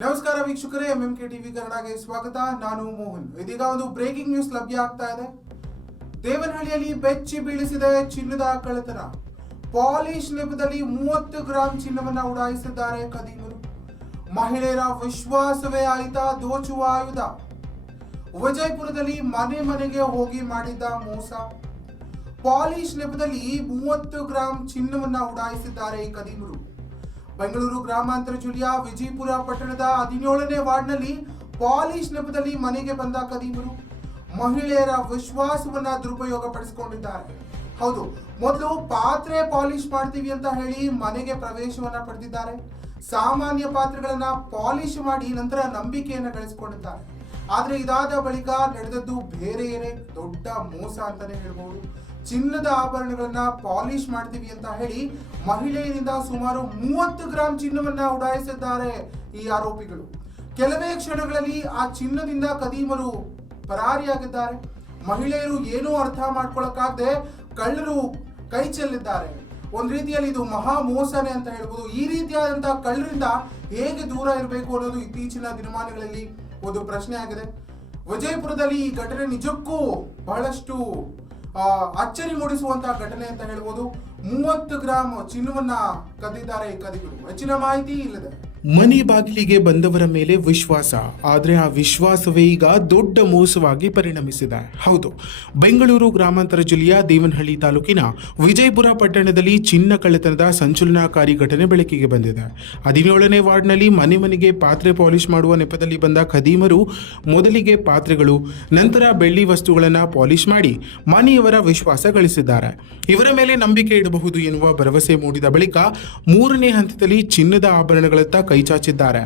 ನಮಸ್ಕಾರ ವೀಕ್ಷಕರೇ, MMK TV ಕನ್ನಡಗೆ ಸ್ವಾಗತ. ನಾನು ಮೋಹನ್. ಇದೀಗ ಒಂದು ಬ್ರೇಕಿಂಗ್ ನ್ಯೂಸ್ ಲಭ್ಯ ಆಗ್ತಾ ಇದೆ. ದೇವನಹಳ್ಳಿಯಲ್ಲಿ ಬೆಚ್ಚಿ ಬೀಳಿಸಿದೆ ಚಿನ್ನದ ಕಳ್ಳತನ. ಪಾಲಿಶ್ ನೆಪದಲ್ಲಿ 30 ಗ್ರಾಂ ಚಿನ್ನವನ್ನ ಉಡಾಯಿಸಿದ್ದಾರೆ ಕದೀಮರು. ಮಹಿಳೆಯರ ವಿಶ್ವಾಸವೇ ಆಯಿತಾ ದೋಚುವ ಆಯುಧ. ವಿಜಯಪುರದಲ್ಲಿ ಮನೆ ಮನೆಗೆ ಹೋಗಿ ಮಾಡಿದ್ದ ಮೋಸ. ಪಾಲಿಶ್ ನೆಪದಲ್ಲಿ 30 ಗ್ರಾಂ ಚಿನ್ನವನ್ನ ಉಡಾಯಿಸಿದ್ದಾರೆ ಕದೀಮರು. ಬೆಂಗಳೂರು ಗ್ರಾಮಾಂತರ ಜಿಲ್ಲೆಯ ವಿಜಯಪುರ ಪಟ್ಟಣದ 17ನೇ ವಾರ್ಡ್ನಲ್ಲಿ ಪಾಲಿಶ್ ನೆಪದಲ್ಲಿ ಮನೆಗೆ ಬಂದ ಕದೀಮರು ಮಹಿಳೆಯರ ವಿಶ್ವಾಸವನ್ನ ದುರುಪಯೋಗ ಪಡಿಸಿಕೊಂಡಿದ್ದಾರೆ. ಹೌದು, ಮೊದಲು ಪಾತ್ರೆ ಪಾಲಿಶ್ ಮಾಡ್ತೀವಿ ಅಂತ ಹೇಳಿ ಮನೆಗೆ ಪ್ರವೇಶವನ್ನ ಪಡೆದಿದ್ದಾರೆ. ಸಾಮಾನ್ಯ ಪಾತ್ರೆಗಳನ್ನ ಪಾಲಿಶ್ ಮಾಡಿ ನಂತರ ನಂಬಿಕೆಯನ್ನ ಗಳಿಸಿಕೊಂಡಿದ್ದಾರೆ. ಆದ್ರೆ ಇದಾದ ಬಳಿಕ ನಡೆದದ್ದು ಬೇರೆಯೇ ದೊಡ್ಡ ಮೋಸ ಅಂತಾನೆ ಹೇಳ್ಬಹುದು. ಚಿನ್ನದ ಆಭರಣಗಳನ್ನ ಪಾಲಿಶ್ ಮಾಡ್ತೀವಿ ಅಂತ ಹೇಳಿ ಮಹಿಳೆಯರಿಂದ ಸುಮಾರು 30 ಗ್ರಾಂ ಚಿನ್ನವನ್ನ ಉಡಾಯಿಸಿದ್ದಾರೆ ಈ ಆರೋಪಿಗಳು. ಕೆಲವೇ ಕ್ಷಣಗಳಲ್ಲಿ ಆ ಚಿನ್ನದಿಂದ ಕದೀಮರು ಪರಾರಿಯಾಗಿದ್ದಾರೆ. ಮಹಿಳೆಯರು ಏನೂ ಅರ್ಥ ಮಾಡ್ಕೊಳಕ್ಕಾಗದೆ ಕಳ್ಳರು ಕೈ ಚೆಲ್ಲಿದ್ದಾರೆ. ಒಂದ್ ರೀತಿಯಲ್ಲಿ ಇದು ಮಹಾ ಮೋಸನೆ ಅಂತ ಹೇಳ್ಬೋದು. ಈ ರೀತಿಯಾದಂತಹ ಕಳ್ಳರಿಂದ ಹೇಗೆ ದೂರ ಇರಬೇಕು ಅನ್ನೋದು ಇತ್ತೀಚಿನ ದಿನಮಾನಗಳಲ್ಲಿ ಒಂದು ಪ್ರಶ್ನೆ ಆಗಿದೆ. ವಿಜಯಪುರದಲ್ಲಿ ಈ ಘಟನೆ ನಿಜಕ್ಕೂ ಬಹಳಷ್ಟು ಅಚ್ಚರಿ ಮೂಡಿಸುವಂತಹ ಘಟನೆ ಅಂತ ಹೇಳ್ಬೋದು. 30 ಗ್ರಾಂ ಚಿನ್ನವನ್ನ ಕದ್ದಿದ್ದಾರೆ ಕದಿಗಳು. ಹೆಚ್ಚಿನ ಮಾಹಿತಿ ಇಲ್ಲದೆ ಮನೆ ಬಾಗಿಲಿಗೆ ಬಂದವರ ಮೇಲೆ ವಿಶ್ವಾಸ, ಆದರೆ ಆ ವಿಶ್ವಾಸವೇ ಈಗ ದೊಡ್ಡ ಮೋಸವಾಗಿ ಪರಿಣಮಿಸಿದೆ. ಹೌದು, ಬೆಂಗಳೂರು ಗ್ರಾಮಾಂತರ ಜಿಲ್ಲೆಯ ದೇವನಹಳ್ಳಿ ತಾಲೂಕಿನ ವಿಜಯಪುರ ಪಟ್ಟಣದಲ್ಲಿ ಚಿನ್ನ ಕಳ್ಳತನದ ಸಂಚಲನಕಾರಿ ಘಟನೆ ಬೆಳಕಿಗೆ ಬಂದಿದೆ. 17ನೇ ವಾರ್ಡ್ನಲ್ಲಿ ಮನೆ ಮನೆಗೆ ಪಾತ್ರೆ ಪಾಲಿಶ್ ಮಾಡುವ ನೆಪದಲ್ಲಿ ಬಂದ ಖದೀಮರು ಮೊದಲಿಗೆ ಪಾತ್ರೆಗಳು, ನಂತರ ಬೆಳ್ಳಿ ವಸ್ತುಗಳನ್ನು ಪಾಲಿಶ್ ಮಾಡಿ ಮನೆಯವರ ವಿಶ್ವಾಸ ಗಳಿಸಿದ್ದಾರೆ. ಇವರ ಮೇಲೆ ನಂಬಿಕೆ ಇಡಬಹುದು ಎನ್ನುವ ಭರವಸೆ ಮೂಡಿದ ಬಳಿಕ 3ನೇ ಹಂತದಲ್ಲಿ ಚಿನ್ನದ ಆಭರಣಗಳತ್ತ ಕೈಚಾಚಿದ್ದಾರೆ.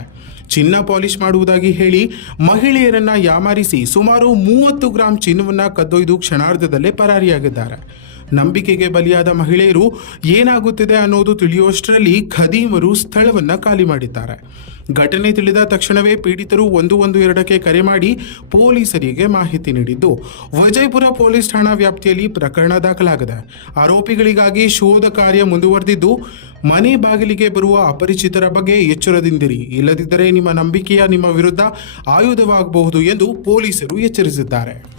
ಚಿನ್ನ ಪಾಲಿಶ್ ಮಾಡುವುದಾಗಿ ಹೇಳಿ ಮಹಿಳೆಯರನ್ನ ಯಾಮಾರಿಸಿ ಸುಮಾರು 30 ಗ್ರಾಂ ಚಿನ್ನವನ್ನ ಕದ್ದೊಯ್ದು ಕ್ಷಣಾರ್ಧದಲ್ಲೇ ಪರಾರಿಯಾಗಿದ್ದಾರೆ. ನಂಬಿಕೆಗೆ ಬಲಿಯಾದ ಮಹಿಳೆಯರು ಏನಾಗುತ್ತಿದೆ ಅನ್ನೋದು ತಿಳಿಯುವಷ್ಟರಲ್ಲಿ ಖದೀಮರು ಸ್ಥಳವನ್ನ ಖಾಲಿ ಮಾಡಿದ್ದಾರೆ. ಘಟನೆ ತಿಳಿದ ತಕ್ಷಣವೇ ಪೀಡಿತರು 112ಕ್ಕೆ ಕರೆ ಮಾಡಿ ಪೊಲೀಸರಿಗೆ ಮಾಹಿತಿ ನೀಡಿದ್ದು ವಿಜಯಪುರ ಪೊಲೀಸ್ ಠಾಣಾ ವ್ಯಾಪ್ತಿಯಲ್ಲಿ ಪ್ರಕರಣ ದಾಖಲಾಗಿದೆ. ಆರೋಪಿಗಳಿಗಾಗಿ ಶೋಧ ಕಾರ್ಯ ಮುಂದುವರೆದಿದ್ದು, ಮನೆ ಬಾಗಿಲಿಗೆ ಬರುವ ಅಪರಿಚಿತರ ಬಗ್ಗೆ ಎಚ್ಚರದಿಂದಿರಿ, ಇಲ್ಲದಿದ್ದರೆ ನಿಮ್ಮ ನಂಬಿಕೆಯ ನಿಮ್ಮ ವಿರುದ್ಧ ಆಯುಧವಾಗಬಹುದು ಎಂದು ಪೊಲೀಸರು ಎಚ್ಚರಿಸಿದ್ದಾರೆ.